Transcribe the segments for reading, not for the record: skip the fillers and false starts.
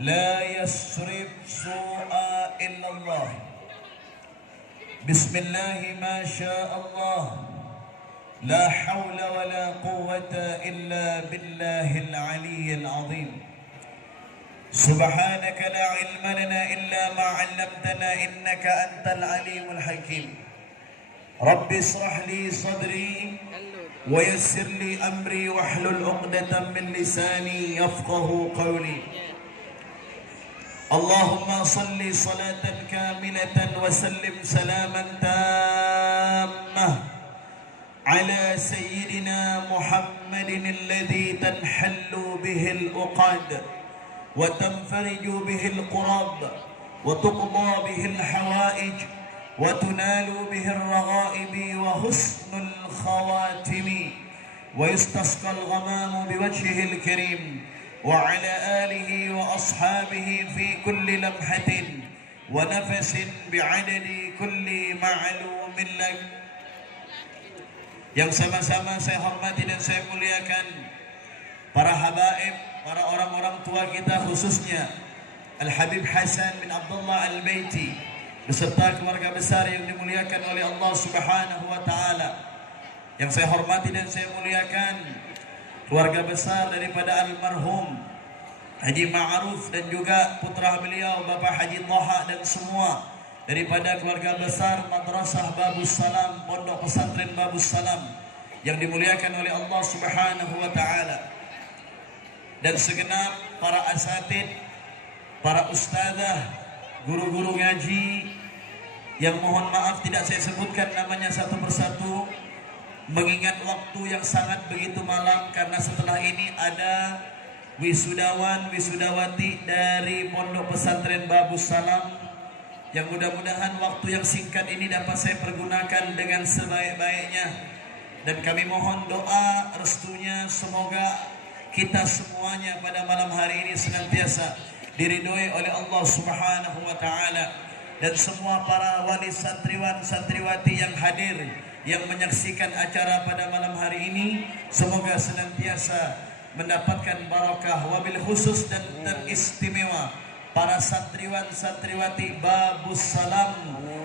لا يصرف سوءا إلا الله. بسم الله ما شاء الله، لا حول ولا قوة إلا بالله العلي العظيم. سبحانك لا علم لنا إلا ما علمتنا إنك أنت العليم الحكيم. رب اشرح لي صدري ويسر لي أمري واحلل عقدة من لساني يفقه قولي. اللهم صل صلاة كاملة وسلم سلاما تاما على سيدنا محمد الذي تنحل به العقد وتنفرج به القرب وتقضى به الحوائج وتنال به الرغائب وحسن الخواتم ويستسقى الغمام بوجهه الكريم وعلى آله وأصحابه في كل لمحة ونفس بعدد كل معلوم لك. Yang sama-sama saya hormati dan saya muliakan para habaib, para orang-orang tua kita, khususnya Al-Habib Hasan bin Abdullah Al-Baiti beserta keluarga besar yang dimuliakan oleh Allah Subhanahu wa taala. Yang saya hormati dan saya muliakan keluarga besar daripada almarhum Haji Ma'ruf dan juga putra beliau Bapak Haji Thaha dan semua daripada keluarga besar Madrasah Babus Salam, Pondok Pesantren Babus Salam yang dimuliakan oleh Allah Subhanahu wa taala. Dan segenap para asatid, para ustazah, guru-guru ngaji yang mohon maaf tidak saya sebutkan namanya satu persatu, mengingat waktu yang sangat begitu malam, karena setelah ini ada wisudawan wisudawati dari Pondok Pesantren Babus Salam yang mudah-mudahan waktu yang singkat ini dapat saya pergunakan dengan sebaik-baiknya, dan kami mohon doa restunya semoga kita semuanya pada malam hari ini senantiasa diridhoi oleh Allah Subhanahu wa taala, dan semua para wali santriwan santriwati yang hadir yang menyaksikan acara pada malam hari ini semoga senantiasa mendapatkan barakah, wabil khusus dan teristimewa para santriwan santriwati Babus Salam,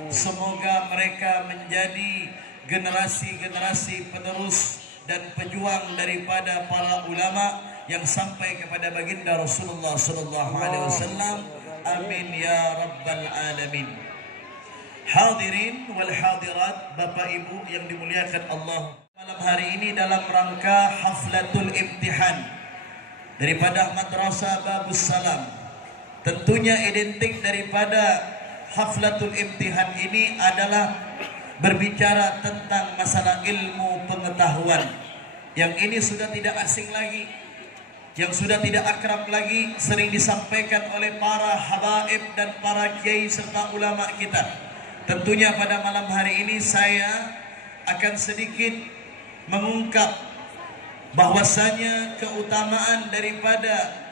semoga mereka menjadi generasi-generasi penerus dan pejuang daripada para ulama yang sampai kepada baginda Rasulullah sallallahu alaihi wasallam. Amin ya rabbal alamin. Hadirin wal hadirat, Bapak Ibu yang dimuliakan Allah, malam hari ini dalam rangka haflatul imtihan daripada Madrasah Babus Salam. Tentunya identik daripada haflatul imtihan ini adalah berbicara tentang masalah ilmu pengetahuan, yang ini sudah tidak asing lagi, yang sudah tidak akrab lagi, sering disampaikan oleh para habaib dan para kiai serta ulama kita. Tentunya pada malam hari ini saya akan sedikit mengungkap bahwasanya keutamaan daripada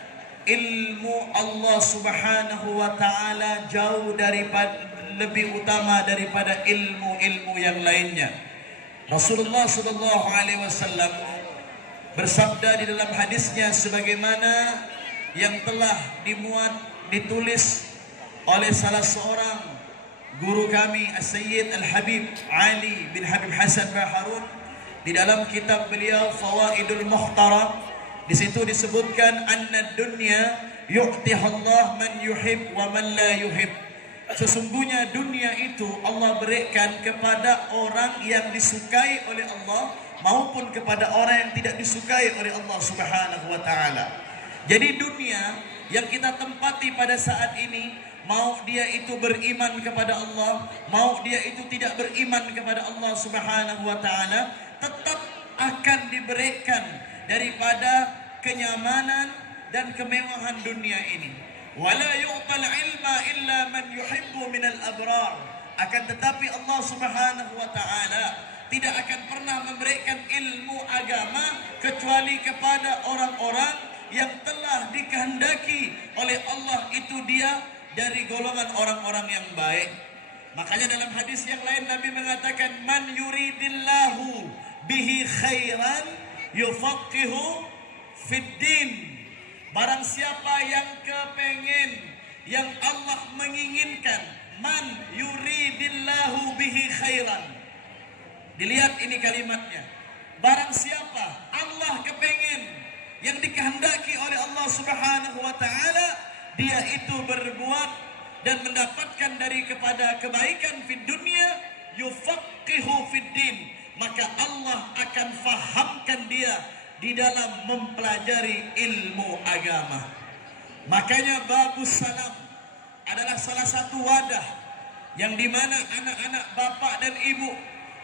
ilmu Allah Subhanahu wa taala jauh daripada, lebih utama daripada ilmu-ilmu yang lainnya. Rasulullah sallallahu alaihi wasallam bersabda di dalam hadisnya sebagaimana yang telah ditulis oleh salah seorang guru kami As-Sayyid Al-Habib Ali bin Habib Hasan Baharun di dalam kitab beliau Fawaidul Mukhtaram. Di situ disebutkan anna dunya yu'tiha Allah man yuhib wa man la yuhib. Sesungguhnya dunia itu Allah berikan kepada orang yang disukai oleh Allah maupun kepada orang yang tidak disukai oleh Allah Subhanahu wa taala. Jadi dunia yang kita tempati pada saat ini, mau dia itu beriman kepada Allah, mau dia itu tidak beriman kepada Allah Subhanahu wa taala, tetap akan diberikan daripada kenyamanan dan kemewahan dunia ini. Wala yu'tal ilma illa man yuhibbu minal abrar. Akan tetapi Allah Subhanahu wa taala tidak akan pernah memberikan ilmu agama kecuali kepada orang-orang yang telah dikehendaki oleh Allah itu dia dari golongan orang-orang yang baik. Makanya dalam hadis yang lain Nabi mengatakan man yuridillahu bihi khairan yufaqihu fid din. Barang siapa yang kepengen yang Allah menginginkan. Man yuridillahu bihi khairan. Dilihat ini kalimatnya. Barang siapa Allah kepengen yang dikehendaki oleh Allah Subhanahu wa taala, dia itu berbuat dan mendapatkan dari kepada kebaikan fid dunia, yufaqihu fid din, maka Allah akan fahamkan dia di dalam mempelajari ilmu agama. Makanya Babus Salam adalah salah satu wadah yang dimana anak-anak bapak dan ibu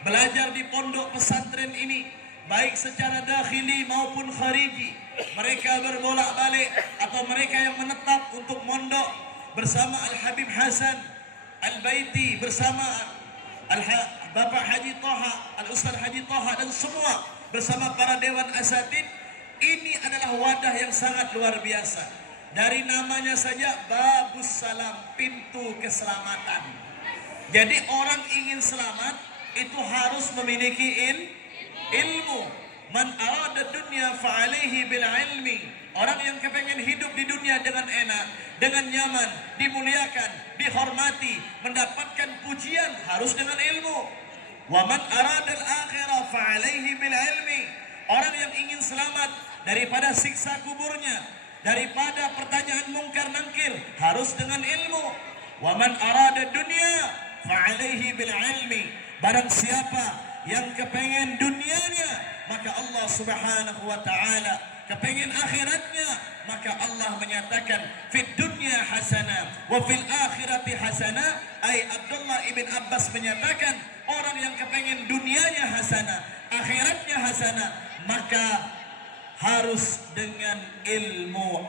belajar di pondok pesantren ini, baik secara dakhili maupun khariji, mereka berbolak-balik atau mereka yang menetap untuk mondok bersama Al-Habib Hasan Al-Baiti, bersama Bapak Haji Toha, Al-Ustaz Haji Toha, dan semua bersama para dewan asatid. Ini adalah wadah yang sangat luar biasa. Dari namanya saja Babus Salam, pintu keselamatan. Jadi orang ingin selamat itu harus memiliki ilmu. Man arada dunya fa'alaihi bil ilmi. Orang yang kepengen hidup di dunia dengan enak, dengan nyaman, dimuliakan, dihormati, mendapatkan pujian, harus dengan ilmu. Wa man arada al akhirah fa'alaihi bil ilmi. Orang yang ingin selamat daripada siksa kuburnya, daripada pertanyaan mungkar nangkir, harus dengan ilmu. Wa man arada dunya fa'alaihi bil ilmi. Barang siapa yang kepengen dunianya, maka Allah Subhanahu wa taala kepengen akhiratnya, maka Allah menyatakan fid dunya hasanah wa fil akhirati hasanah. Ai Abdullah ibn Abbas menyatakan orang yang kepengen dunianya hasanah, akhiratnya hasanah, maka harus dengan ilmu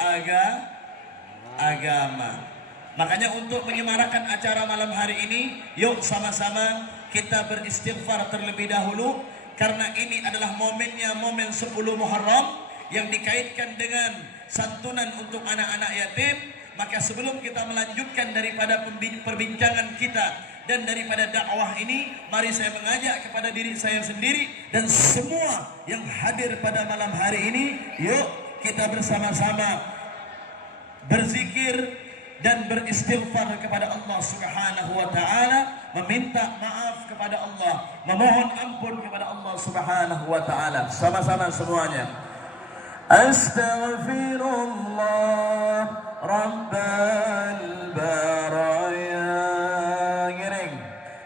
agama. Makanya untuk menyemarakan acara malam hari ini, yuk sama-sama kita beristighfar terlebih dahulu, karena ini adalah momennya, momen 10 Muharram yang dikaitkan dengan santunan untuk anak-anak yatim. Maka sebelum kita melanjutkan daripada perbincangan kita dan daripada dakwah ini, mari saya mengajak kepada diri saya sendiri dan semua yang hadir pada malam hari ini, yuk kita bersama-sama berzikir dan beristighfar kepada Allah Subhanahu wa taala, meminta maaf kepada Allah, memohon ampun kepada Allah Subhanahu wa taala. Sama-sama semuanya. Astaghfirullah Rabbal baraya. Giring.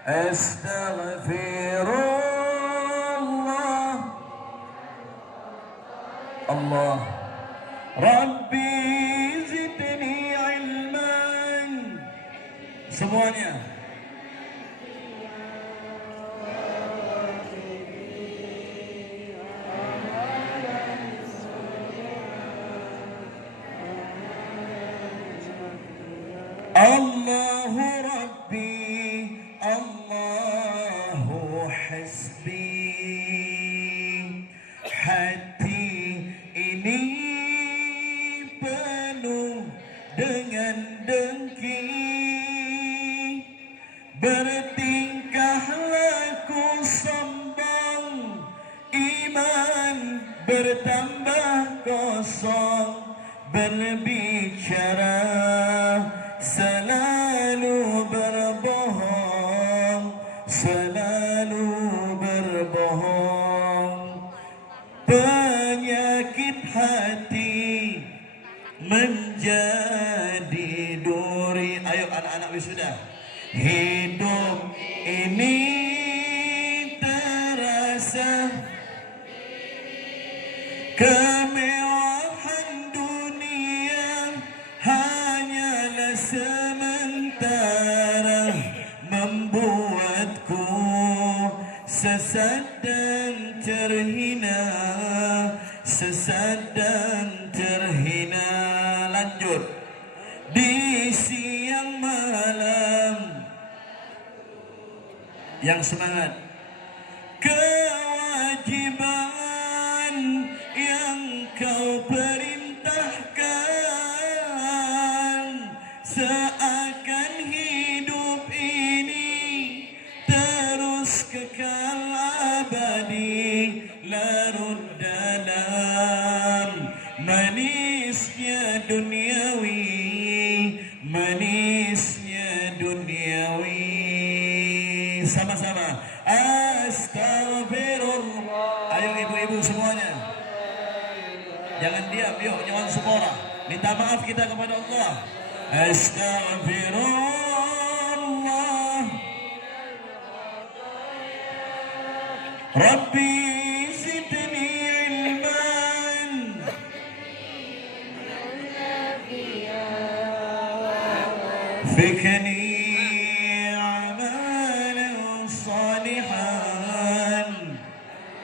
Astaghfirullah Allah Rabbi zidni ilman. Semuanya. Allahu Rabbi, Allahu Hasbi. Hati ini penuh dengan dengki, bertingkah laku sombong, iman bertambah kosong, berbicara selalu berbohong, selalu berbohong. Penyakit hati menjadi duri. Ayo anak-anak wisuda. Hidup ini terasa kemewahan dunia hanyalah sementara, membuatku sesat dan terhina, sesat dan terhina. Lanjut. Di siang malam yang semangat, kewajiban yang kau perintahkan, seakan hidup ini terus kekal abadi, larut dalam manisnya duniawi, manis sama-sama. Astaghfirullah. Ayo ibu-ibu semuanya. Jangan diam, yuk jangan sepora. Minta maaf kita kepada Allah. Astaghfirullah. Rabbi zidni ilman. Fikni amalan salihan.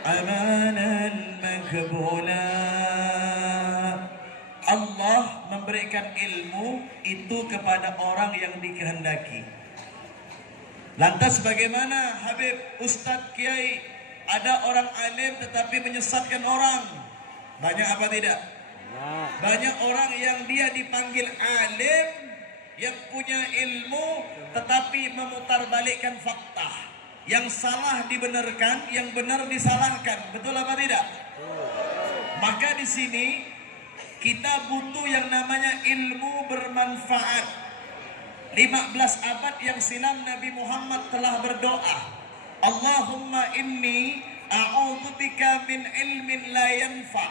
Amalan makbula. Allah memberikan ilmu itu kepada orang yang dikehendaki. Lantas bagaimana Habib, Ustadz, Kiai, ada orang alim tetapi menyesatkan orang? Banyak apa tidak? Banyak orang yang dia dipanggil alim, yang punya ilmu tetapi memutarbalikkan fakta. Yang salah dibenarkan, yang benar disalahkan. Betul apa tidak? Maka di sini kita butuh yang namanya ilmu bermanfaat. 15 abad yang silam Nabi Muhammad telah berdoa, Allahumma inni a'udzubika min ilmin la yanfa.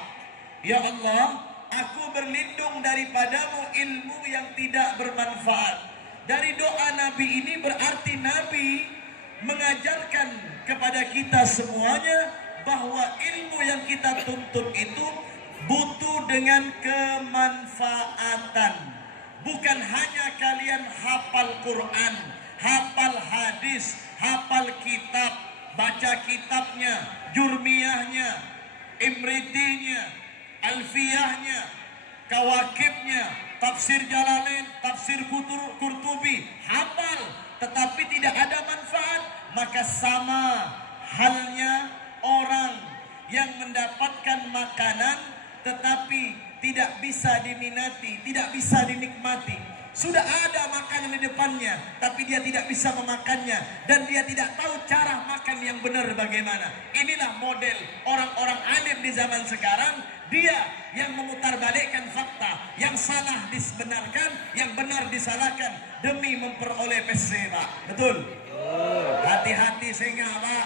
Ya Allah, aku berlindung daripadamu ilmu yang tidak bermanfaat. Dari doa Nabi ini berarti Nabi mengajarkan kepada kita semuanya bahwa ilmu yang kita tuntut itu butuh dengan kemanfaatan. Bukan hanya kalian hafal Quran, hafal hadis, hafal kitab, baca kitabnya, jurmiyahnya, imritinya, alfiyahnya, kawakibnya, tafsir Jalalain, tafsir Qurtubi, hafal tetapi tidak ada manfaat. Maka sama halnya orang yang mendapatkan makanan tetapi tidak bisa diminati, tidak bisa dinikmati. Sudah ada makanan di depannya, tapi dia tidak bisa memakannya, dan dia tidak tahu cara makan yang benar bagaimana. Inilah model orang-orang alim di zaman sekarang. Dia yang memutarbalikkan fakta, yang salah dibenarkan, yang benar disalahkan demi memperoleh PC, Pak. Betul? Hati-hati sehingga Pak,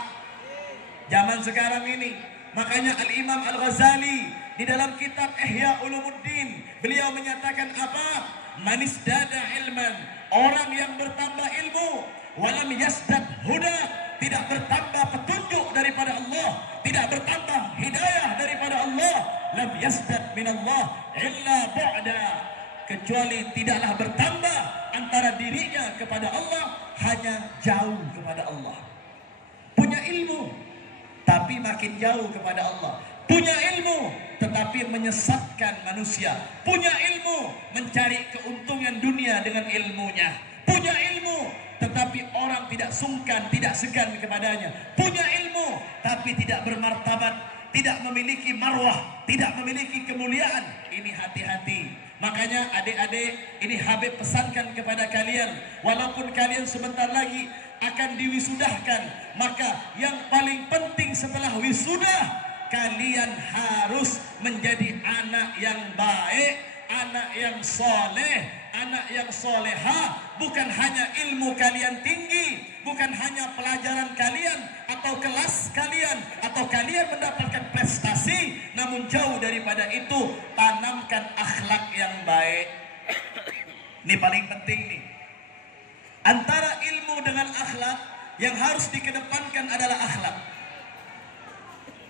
zaman sekarang ini. Makanya Al-Imam Al-Ghazali di dalam kitab Ihya Ulumuddin, beliau menyatakan apa? Manis dada ilman, orang yang bertambah ilmu, walam yasdad huda, tidak bertambah petunjuk daripada Allah, tidak bertambah hidayah daripada Allah, lam yasdad minallah illa bu'da, kecuali tidaklah bertambah antara dirinya kepada Allah, hanya jauh kepada Allah. Punya ilmu tapi makin jauh kepada Allah. Punya ilmu tetapi menyesatkan manusia. Punya ilmu mencari keuntungan dunia dengan ilmunya. Punya ilmu tetapi orang tidak sungkan, tidak segan kepadanya. Punya ilmu tapi tidak bermartabat, tidak memiliki marwah, tidak memiliki kemuliaan. Ini hati-hati. Makanya adik-adik, ini Habib pesankan kepada kalian, walaupun kalian sebentar lagi akan diwisudahkan, maka yang paling penting setelah wisuda, kalian harus menjadi anak yang baik, anak yang soleh, anak yang soleha. Bukan hanya ilmu kalian tinggi, bukan hanya pelajaran kalian atau kelas kalian, atau kalian mendapatkan prestasi, namun jauh daripada itu, tanamkan akhlak yang baik. Ini paling penting nih. Antara ilmu dengan akhlak, yang harus dikedepankan adalah akhlak.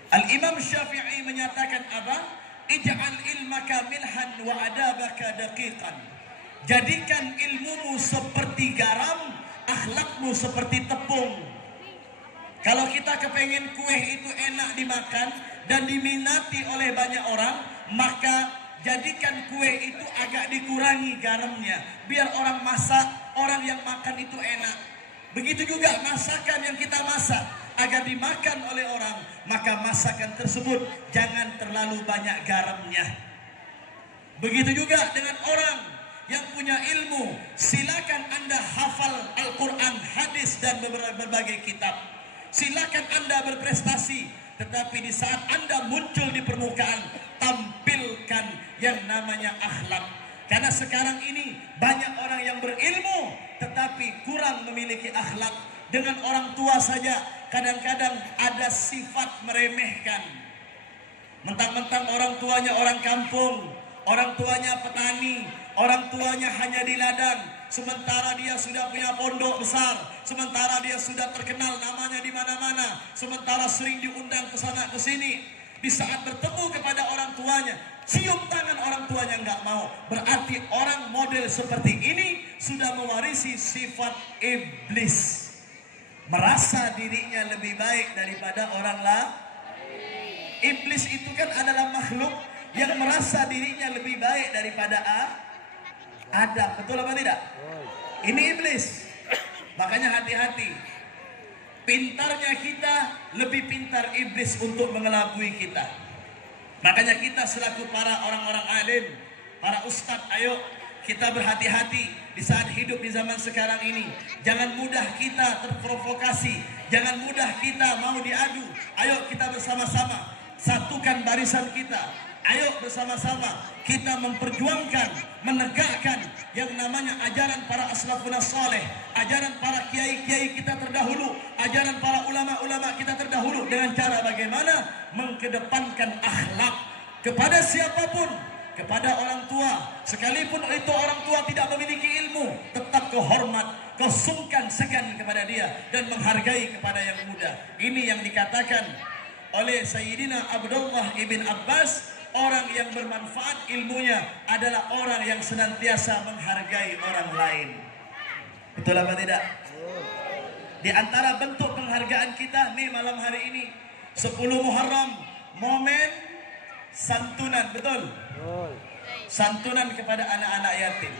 Al-Imam Syafi'i menyatakan apa? Ij'al ilmaka milhan wa adabaka daqiqan. Jadikan ilmumu seperti garam, akhlakmu seperti tepung. Kalau kita kepengen kue itu enak dimakan dan diminati oleh banyak orang, maka jadikan kue itu agak dikurangi garamnya, biar orang masak, orang yang makan itu enak. Begitu juga masakan yang kita masak, agar dimakan oleh orang, maka masakan tersebut jangan terlalu banyak garamnya. Begitu juga dengan orang yang punya ilmu. Silakan Anda hafal Al-Quran, hadis, dan berbagai kitab. Silakan Anda berprestasi, tetapi di saat Anda muncul di permukaan, tampilkan yang namanya akhlak. Karena sekarang ini banyak orang yang berilmu tetapi kurang memiliki akhlak, Dengan orang tua saja kadang-kadang ada sifat meremehkan. Mentang-mentang orang tuanya orang kampung, orang tuanya petani, orang tuanya hanya di ladang, sementara dia sudah punya pondok besar, sementara dia sudah terkenal namanya di mana-mana, sementara sering diundang ke sana ke sini. Di saat bertemu kepada orang tuanya, cium tangan orang tuanya nggak mau. Berarti orang model seperti ini sudah mewarisi sifat iblis. Merasa dirinya lebih baik daripada orang lain. Iblis itu kan adalah makhluk yang merasa dirinya lebih baik daripada Adam. Betul apa tidak? Ini iblis. Makanya hati-hati. Pintarnya kita lebih pintar iblis untuk mengelabui kita. Makanya kita selaku para orang-orang alim, para ustadz, ayo kita berhati-hati di saat hidup di zaman sekarang ini. Jangan mudah kita terprovokasi, jangan mudah kita mau diadu. Ayo kita bersama-sama satukan barisan kita. Ayo bersama-sama kita memperjuangkan, menegakkan yang namanya ajaran para aslafun saleh, ajaran para kiai-kiai kita terdahulu, ajaran para ulama-ulama kita terdahulu, dengan cara bagaimana mengkedepankan akhlak kepada siapapun, kepada orang tua, sekalipun itu orang tua tidak memiliki ilmu, tetap kau hormat, kau sungkan segan kepada dia dan menghargai kepada yang muda. Ini yang dikatakan oleh Sayyidina Abdullah ibn Abbas, orang yang bermanfaat ilmunya adalah orang yang senantiasa menghargai orang lain. Betul apa tidak? Di antara bentuk penghargaan kita nih malam hari ini 10 Muharram, momen santunan, betul? Santunan kepada anak-anak yatim.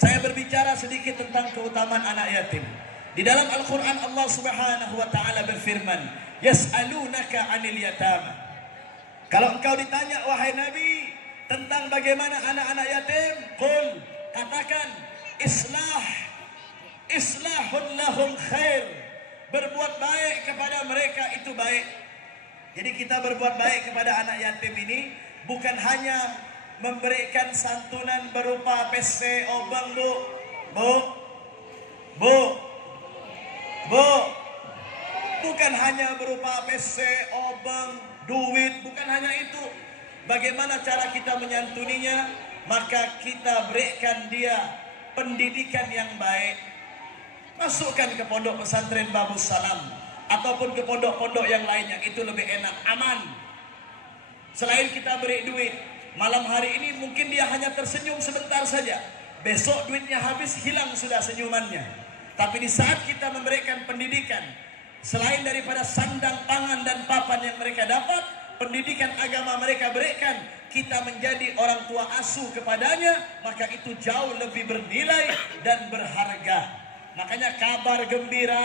Saya berbicara sedikit tentang keutamaan anak yatim. Di dalam Al-Quran Allah Subhanahu wa ta'ala berfirman, yas'alunaka 'anil yatama. Kalau engkau ditanya wahai Nabi tentang bagaimana anak-anak yatim, qul, katakan, islahun lahum khair. Berbuat baik kepada mereka itu baik. Jadi kita berbuat baik kepada anak yatim ini bukan hanya memberikan santunan berupa PC, obeng, bu, bukan hanya berupa PC, obeng, duit, bukan hanya itu. Bagaimana cara kita menyantuninya? Maka kita berikan dia pendidikan yang baik. Masukkan ke pondok pesantren Babus Salam ataupun ke pondok-pondok yang lainnya, itu lebih enak, aman. Selain kita beri duit, malam hari ini mungkin dia hanya tersenyum sebentar saja, besok duitnya habis, hilang sudah senyumannya. Tapi di saat kita memberikan pendidikan, selain daripada sandang, pangan, dan papan yang mereka dapat, pendidikan agama mereka berikan, kita menjadi orang tua asuh kepadanya, maka itu jauh lebih bernilai dan berharga. Makanya kabar gembira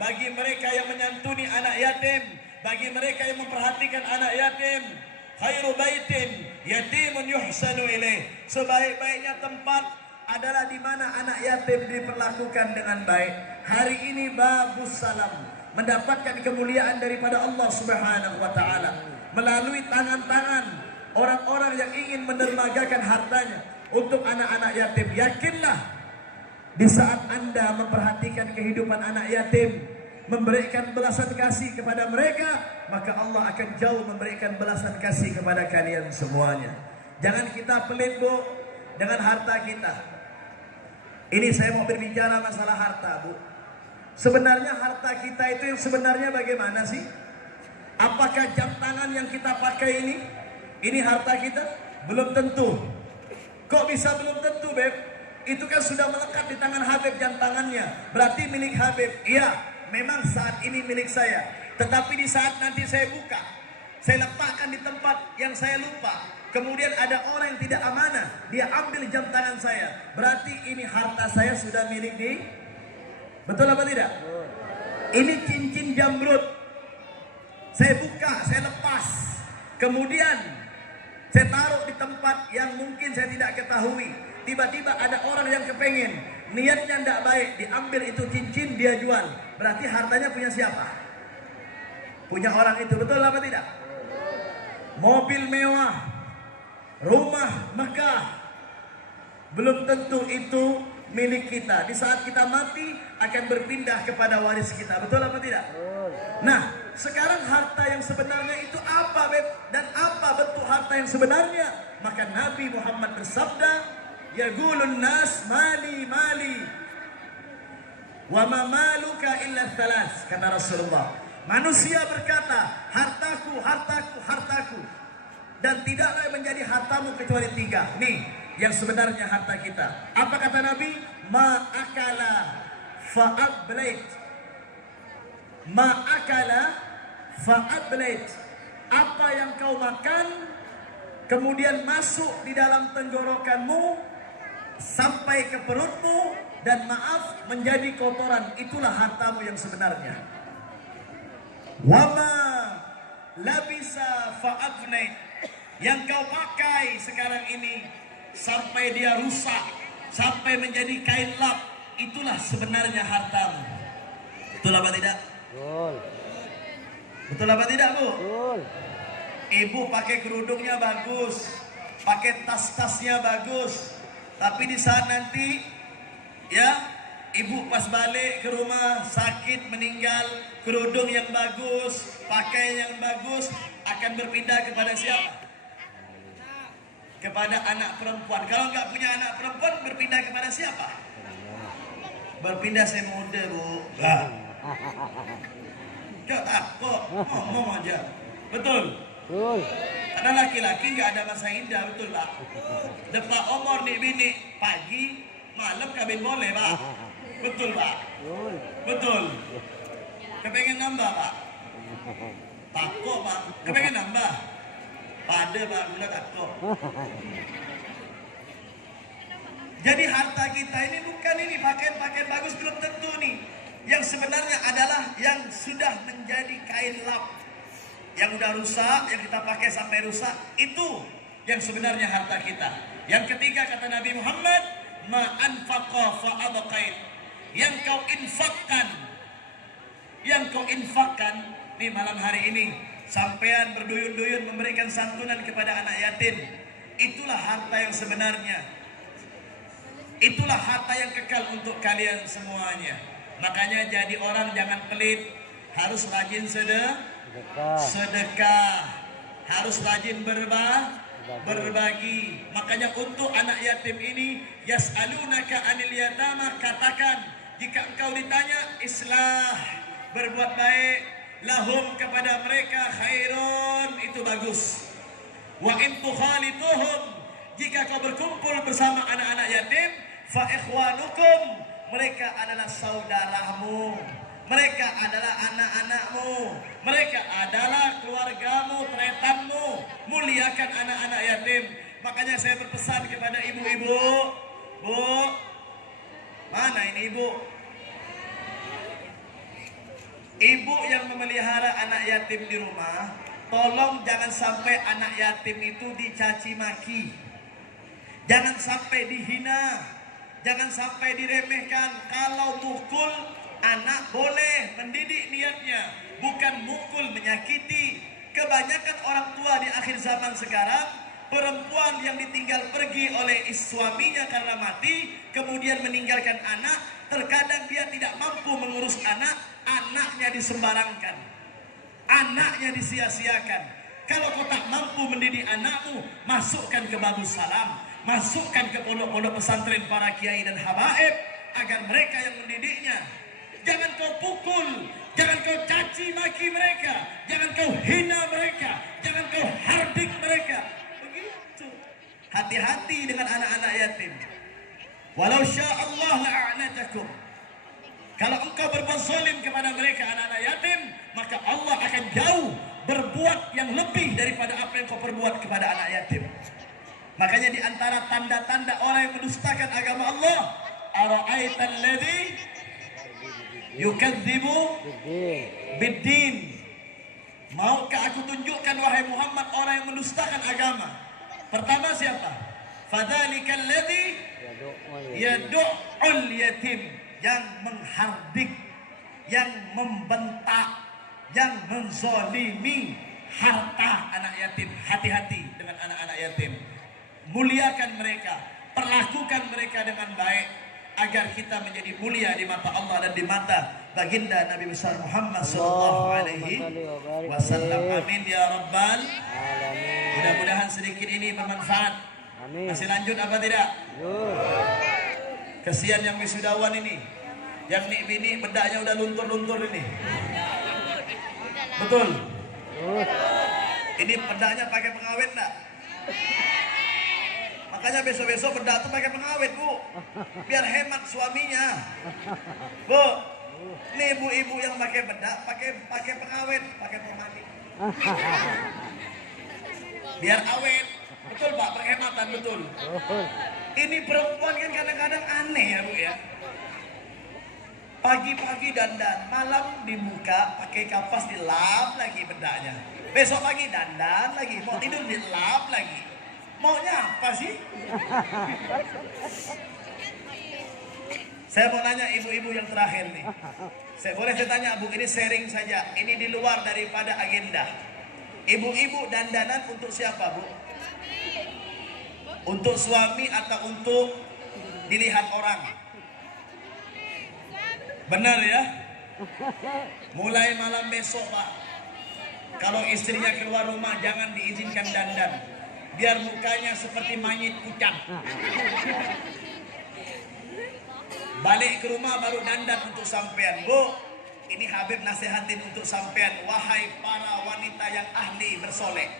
bagi mereka yang menyantuni anak yatim, bagi mereka yang memperhatikan anak yatim. Khairu baitin yatimun yuhsanu ilaih. Sebaik-baiknya tempat adalah di mana anak yatim diperlakukan dengan baik. Hari ini Babus Salam mendapatkan kemuliaan daripada Allah Subhanahu wa taala melalui tangan-tangan orang-orang yang ingin mendermagakan hartanya untuk anak-anak yatim. Yakinlah, di saat Anda memperhatikan kehidupan anak yatim, memberikan belasan kasih kepada mereka, maka Allah akan jauh memberikan belasan kasih kepada kalian semuanya. Jangan kita pelit, Bu, dengan harta kita. Ini saya mau berbicara masalah harta, Bu. Sebenarnya harta kita itu yang sebenarnya bagaimana sih? Apakah jam tangan yang kita pakai ini harta kita? Belum tentu. Kok bisa belum tentu, Beb? Itu kan sudah melekat di tangan Habib jam tangannya. Berarti milik Habib. Iya, memang saat ini milik saya. Tetapi di saat nanti saya buka, saya letakkan di tempat yang saya lupa, kemudian ada orang yang tidak amanah, dia ambil jam tangan saya, berarti ini harta saya sudah milik dia. Betul apa tidak? Ini cincin jamrud, saya buka, saya lepas, kemudian saya taruh di tempat yang mungkin saya tidak ketahui. Tiba-tiba ada orang yang kepengen, niatnya tidak baik, diambil itu cincin, dia jual. Berarti hartanya punya siapa? Punya orang itu, betul apa tidak? Mobil mewah, rumah megah, belum tentu itu milik kita. Di saat kita mati akan berpindah kepada waris kita. Betul apa tidak? Nah, sekarang harta yang sebenarnya itu apa, Beb? Dan apa bentuk harta yang sebenarnya? Maka Nabi Muhammad bersabda, yaqulun nas mali mali wa ma maluka illa thalas, kata Rasulullah. Manusia berkata, hartaku, hartaku, hartaku, dan tidaklah menjadi hartamu kecuali 3. Nih, yang sebenarnya harta kita. Apa kata Nabi? Ma akala fa'ablait. Ma akala fa'ablait. Apa yang kau makan kemudian masuk di dalam tenggorokanmu sampai ke perutmu dan maaf menjadi kotoran, itulah hartamu yang sebenarnya. Wama labisa fa'afnait, yang kau pakai sekarang ini sampai dia rusak, sampai menjadi kain lap, itulah sebenarnya hartamu. Betul apa tidak? Betul. Betul apa tidak, Bu? Betul. Ibu pakai kerudungnya bagus, pakai tas-tasnya bagus, tapi di saat nanti ya ibu pas balik ke rumah sakit meninggal, kerudung yang bagus, pakaian yang bagus akan berpindah kepada siapa? Kepada anak perempuan. Kalau nggak punya anak perempuan berpindah kepada siapa? Berpindah saya muda, Bu. Kau takut, ngomong aja. Betul. Betul. Karena laki-laki nggak ada masa indah, betul Pak. Depak umur nih bini, pagi, malam kawin boleh Pak. Betul Pak. Betul. Kepengen nambah Pak. Takut Pak. Kepengen nambah. Pada Pak, gula takut. Jadi harta kita ini bukan ini pakaian-pakaian bagus, belum tentu nih. Yang sebenarnya adalah yang sudah menjadi kain lap, yang udah rusak, yang kita pakai sampai rusak, itu yang sebenarnya harta kita. Yang ketiga kata Nabi Muhammad, ma anfaqa fa abqait, yang kau infakkan nih malam hari ini, sampean berduyun-duyun memberikan santunan kepada anak yatim, itulah harta yang sebenarnya. Itulah harta yang kekal untuk kalian semuanya. Makanya jadi orang jangan pelit, harus rajin sedekah, harus rajin berbagi. Makanya untuk anak yatim ini, yas'alunaka 'anil yatama, katakan jika engkau ditanya islah, berbuat baik, lahum kepada mereka khairun, itu bagus. Wa in tukhalituhum, jika kau berkumpul bersama anak-anak yatim, fa ikhwanukum, mereka adalah saudaramu, mereka adalah anak-anakmu, mereka adalah keluargamu, tretanmu. Muliakan anak-anak yatim. Makanya saya berpesan kepada ibu-ibu, Bu, mana ini ibu? Ibu yang memelihara anak yatim di rumah, tolong jangan sampai anak yatim itu dicaci maki, jangan sampai dihina, jangan sampai diremehkan. Kalau mukul anak boleh, mendidik niatnya, bukan mukul menyakiti. Kebanyakan orang tua di akhir zaman sekarang, perempuan yang ditinggal pergi oleh suaminya karena mati, kemudian meninggalkan anak, terkadang dia tidak mampu mengurus anak, anaknya disembarangkan, anaknya disia-siakan. Kalau kau tak mampu mendidik anakmu, masukkan ke Babus Salam, masukkan ke pondok-pondok pesantren para kiai dan habaib, agar mereka yang mendidiknya. Jangan kau pukul, jangan kau caci maki mereka, jangan kau hina mereka, jangan kau hardik mereka. Begitu. Hati-hati dengan anak-anak yatim. Walau sya'allah la'anatakum. Kalau engkau berbuat zalim kepada mereka anak-anak yatim, maka Allah akan jauh berbuat yang lebih daripada apa yang kau perbuat kepada anak yatim. Makanya di antara tanda-tanda orang yang mendustakan agama Allah, ara'aital ladzi yukadzibu biddin. Maukah aku tunjukkan wahai Muhammad orang yang mendustakan agama? Pertama siapa? Fadzalikal ladzi yad'ul yatim, yang menghardik, yang membentak, yang menzalimi harta anak yatim. Hati-hati dengan anak-anak yatim. Muliakan mereka, perlakukan mereka dengan baik. agar kita menjadi mulia di mata Allah dan di mata baginda Nabi besar Muhammad sallallahu alaihi wasallam. Amin ya rabbal alamin. Mudah-mudahan sedikit ini bermanfaat. Amin. Masih lanjut apa tidak? Kesian yang wisudawan ini, yang bini bedaknya udah luntur-luntur ini. Betul? Ini bedaknya pakai pengawet enggak? Makanya besok-besok bedak tuh pakai pengawet, Bu. Biar hemat suaminya. Bu, nih ibu-ibu yang pakai bedak, pakai pengawet, pakai pemandi. Biar awet. Betul, Pak, perkhidmatan betul. Ini perempuan kan kadang-kadang aneh ya, Bu ya. Pagi-pagi dandan, malam di muka pakai kapas dilap lagi bedaknya. Besok pagi dandan lagi, mau tidur dilap lagi. Maunya apa sih? Saya mau nanya ibu-ibu yang terakhir nih. Boleh saya tanya, Bu, ini sharing saja. Ini di luar daripada agenda. Ibu-ibu dandanan untuk siapa, Bu? Untuk suami atau untuk dilihat orang? Benar ya? Mulai malam besok, Pak. Kalau istrinya keluar rumah jangan diizinkan dandan. Biar mukanya seperti mayit kucang. Balik ke rumah baru dandan untuk sampean. Bu, ini Habib nasihatin untuk sampean. Wahai para wanita yang ahli bersolek.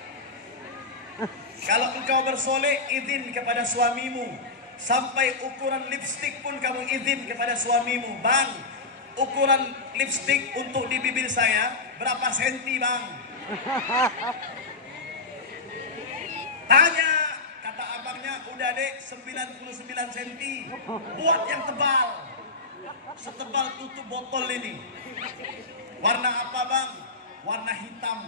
Kalau engkau bersolek, izin kepada suamimu. Sampai ukuran lipstik pun kamu izin kepada suamimu. Bang, ukuran lipstik untuk di bibir saya berapa senti, Bang? Tanya, kata abangnya, udah dek 99 cm. Buat yang tebal. Setebal tutup botol ini. Warna apa, Bang? Warna hitam.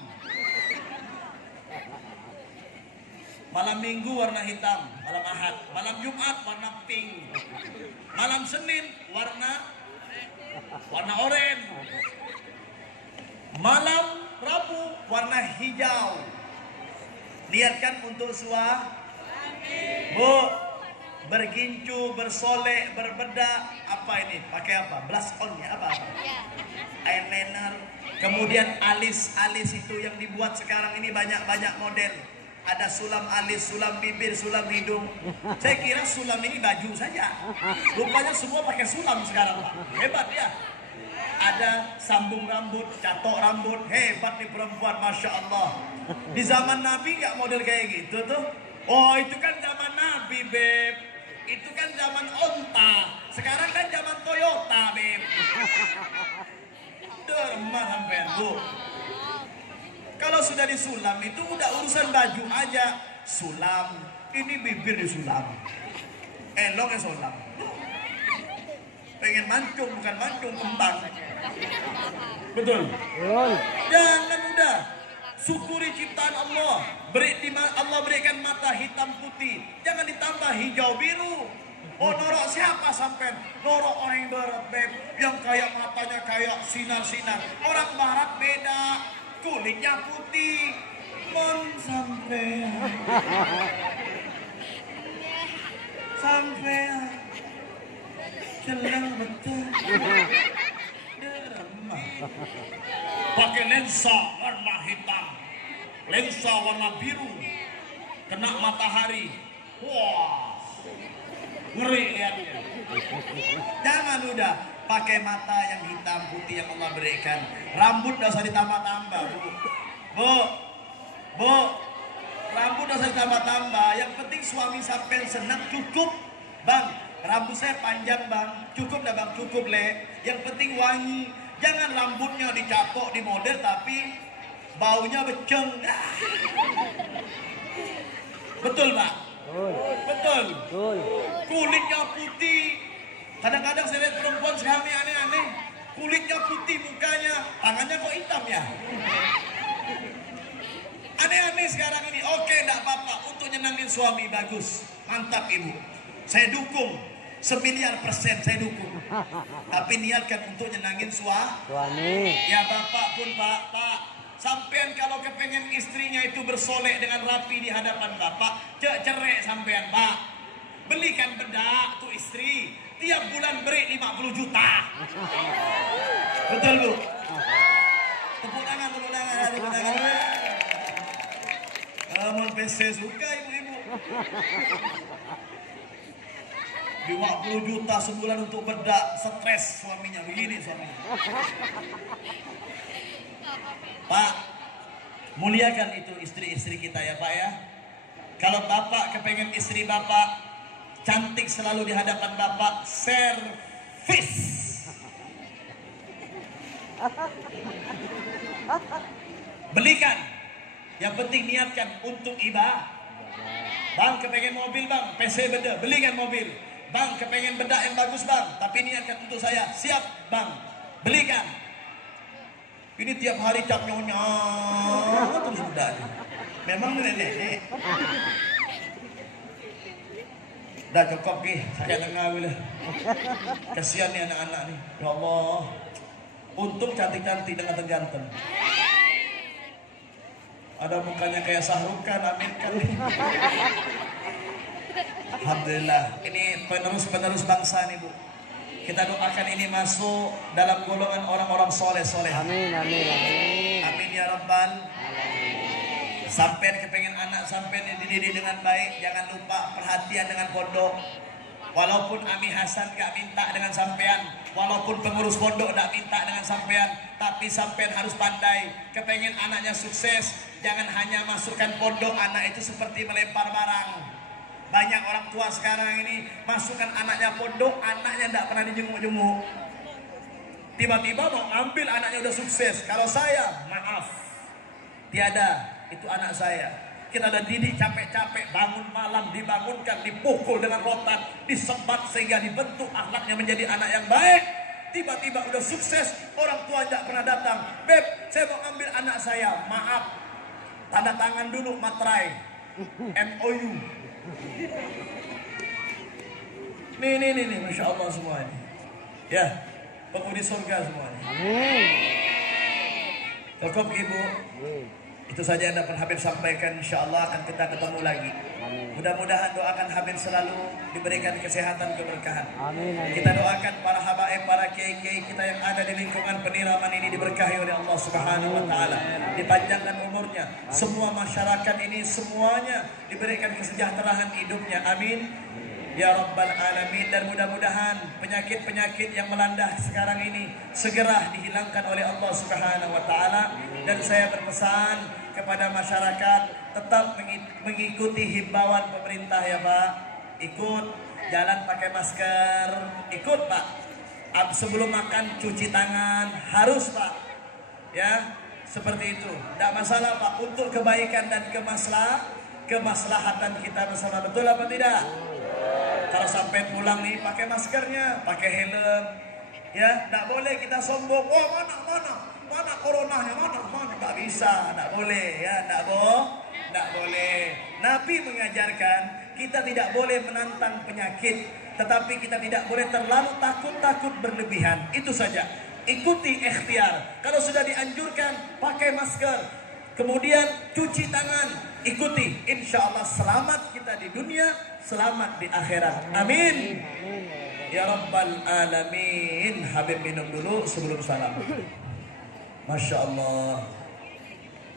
Malam Minggu warna hitam, malam Ahad. Malam Jumat warna pink. Malam Senin warna oranye. Malam Rabu warna hijau. Niatkan untuk suami. Bu, bergincu, bersolek, berbedak. Apa ini? Pakai apa? Blush on ya? Apa? Eyeliner. Kemudian alis itu yang dibuat sekarang ini banyak model. Ada sulam alis, sulam bibir, sulam hidung. Saya kira sulam ini baju saja. Rupanya semua pakai sulam sekarang, Pak. Hebat ya. Ada sambung rambut, catok rambut. Hebat nih perempuan, Masya Allah. Di zaman Nabi nggak model kayak gitu tuh. Oh, itu kan zaman Nabi, Beb. Itu kan zaman onta. Sekarang kan zaman Toyota, Beb. Derma sampean, Bu. Kalau sudah disulam itu udah urusan baju aja. Sulam, ini bibir disulam. Eloknya sulam. Pengen mancung, bukan mancung, kembang. Betul? Jangan udah. Syukuri ciptaan Allah. Allah berikan mata hitam putih. Jangan ditambah hijau biru. Oh, norok siapa sampean? Norok orang barat, Beb. Yang kayak matanya kayak sinar-sinar. Orang barat beda. Kulitnya putih. Sampean. Jelang betul. Pakai lensa warna hitam, lensa warna biru, kena matahari. Wah, ngeri lihatnya. Jangan udah pakai mata yang hitam putih yang Allah berikan. Rambut gak usah ditambah-tambah, Bu, rambut gak usah ditambah-tambah. Yang penting suami sampai senang cukup, Bang. Rambut saya panjang, Bang. Cukup dah, Bang. Cukup, Le. Yang penting wangi. Jangan rambutnya dicapok di model tapi baunya beceng. Betul, Pak? Betul. Kulitnya putih. Kadang-kadang saya lihat perempuan sekarang aneh-aneh. Kulitnya putih, mukanya, tangannya kok hitam ya? Aneh-aneh sekarang ini. Oke, enggak apa-apa. Untuk nyenangin suami, bagus. Mantap, Ibu. Saya dukung. 9.000% saya dukung. Tapi niatkan untuk nyenangin suami. Ya Bapak pun, Pak. Sampean kalau kepengen istrinya itu bersolek dengan rapi di hadapan Bapak, cerai sampean, Pak. Belikan bedak tuh istri. tiap bulan beri 50 juta. Betul Bu? Tepuk tangan, tepuk tangan, tepuk tangan. Amun PC suka ibu-ibu. 50 juta sebulan untuk bedak, stres suaminya, begini suaminya. Pak, muliakan itu istri-istri kita ya Pak ya. Kalau Bapak kepengen istri Bapak cantik selalu di hadapan Bapak, servis. Belikan. Yang penting niatkan untuk ibadah. Bang kepengen mobil bang, PC beda, belikan mobil. Bang kepengen bedak yang bagus bang, tapi niatkan untuk saya, siap bang, belikan. Ini tiap hari cap nyonya terus bedak. Memang nenek. Dah cukup nih, saya tengah bila. Kasihan nih anak-anak nih. Ya Allah, untung cantik-cantik dengan ganteng. Ada mukanya kayak Sahrukan, Amir Khan. Alhamdulillah, ini penerus bangsa nih Bu. Kita doakan ini masuk dalam golongan orang-orang soleh. Amin, amin, amin. Amin ya Rabbal. Sampai kepengen anak sampai dididik dengan baik, jangan lupa perhatian dengan pondok. Walaupun Ami Hasan gak minta dengan sampean, walaupun pengurus pondok gak minta dengan sampean, tapi sampean harus pandai. Kepengen anaknya sukses, jangan hanya masukkan pondok, anak itu seperti melempar barang. Banyak orang tua sekarang ini masukkan anaknya pondok, anaknya gak pernah dijenguk-jenguk. Tiba-tiba mau ambil anaknya udah sukses. Kalau saya, maaf, tiada, itu anak saya. Kita udah didik capek-capek, bangun malam, dibangunkan, dipukul dengan rotan, disebat sehingga dibentuk akhlaknya menjadi anak yang baik. Tiba-tiba udah sukses, orang tua tidak pernah datang. Beb, saya mau ambil anak saya, maaf, tanda tangan dulu materai, MOU. Nih, Masya Allah semua ini. Ya, penghuni surga semuanya. Cukup Ibu. Itu saja yang dapat Habib sampaikan. InsyaAllah akan kita ketemu lagi. Mudah-mudahan doakan Habib selalu diberikan kesehatan, keberkahan. Kita doakan para habaib, para kiai-kiai kita yang ada di lingkungan peniraman ini diberkahi oleh Allah Subhanahu wa Ta'ala, dipanjangkan umurnya. Semua masyarakat ini semuanya diberikan kesejahteraan hidupnya. Amin ya Rabbal Alamin. Dan mudah-mudahan penyakit-penyakit yang melanda sekarang ini segera dihilangkan oleh Allah Subhanahu wa Ta'ala. Dan saya berpesan kepada masyarakat tetap mengikuti himbauan pemerintah ya Pak. Ikut jalan pakai masker, ikut Pak. Sebelum makan cuci tangan, harus Pak. Ya, seperti itu. Tidak masalah Pak, untuk kebaikan dan kemaslahatan kita bersama. Betul apa tidak? Kalau sampai pulang nih pakai maskernya, pakai helm. Ya, tidak boleh kita sombong. Oh, mana coronanya, mana, nggak bisa, nggak boleh, ya, nggak boleh. Nabi mengajarkan kita tidak boleh menantang penyakit, tetapi kita tidak boleh terlalu takut berlebihan. Itu saja. Ikuti ikhtiar. Kalau sudah dianjurkan, pakai masker, kemudian cuci tangan, ikuti. Insya Allah selamat kita di dunia, selamat di akhirat. Amin. Ya Rabbal Alamin. Habib minum dulu sebelum salam. Masya Allah.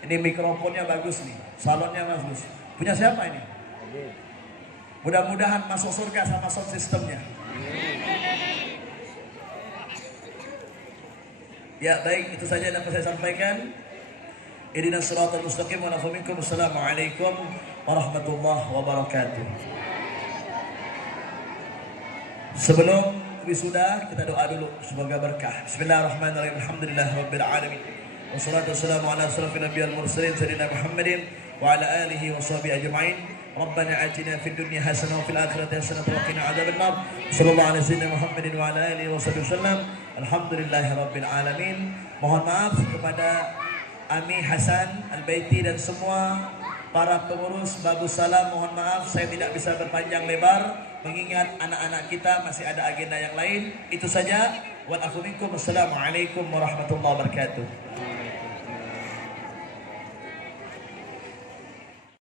Ini mikrofonnya bagus nih, salonnya bagus. Punya siapa ini? Mudah-mudahan masuk surga sama sound systemnya. Ya baik, itu saja yang dapat saya sampaikan. Ihdinas siratal mustaqim wa na'udzu minkum. Assalamualaikum warahmatullahi wabarakatuh. Sebelum wisuda kita doa dulu, semoga berkah. Bismillahirrahmanirrahim. Alhamdulillahirabbil alamin. Wassalatu wassalamu ala asyrafil nabiyil mursalin sayyidina Muhammadin wa ala alihi washabihi ajma'in. Rabbana atina fid dunya hasanah wa fil akhirati hasanah wa qina adzabannar. Sallallahu alaihi wasallam Muhammadin wa ala alihi wasallam. Alhamdulillahirabbil alamin. Mohon maaf kepada Ami Hasan Al-Baiti dan semua para pengurus Babus Salam, mohon maaf saya tidak bisa berpanjang lebar mengingat anak-anak kita masih ada agenda yang lain. Itu saja. Wa akhunikum. Assalamualaikum warahmatullahi wabarakatuh.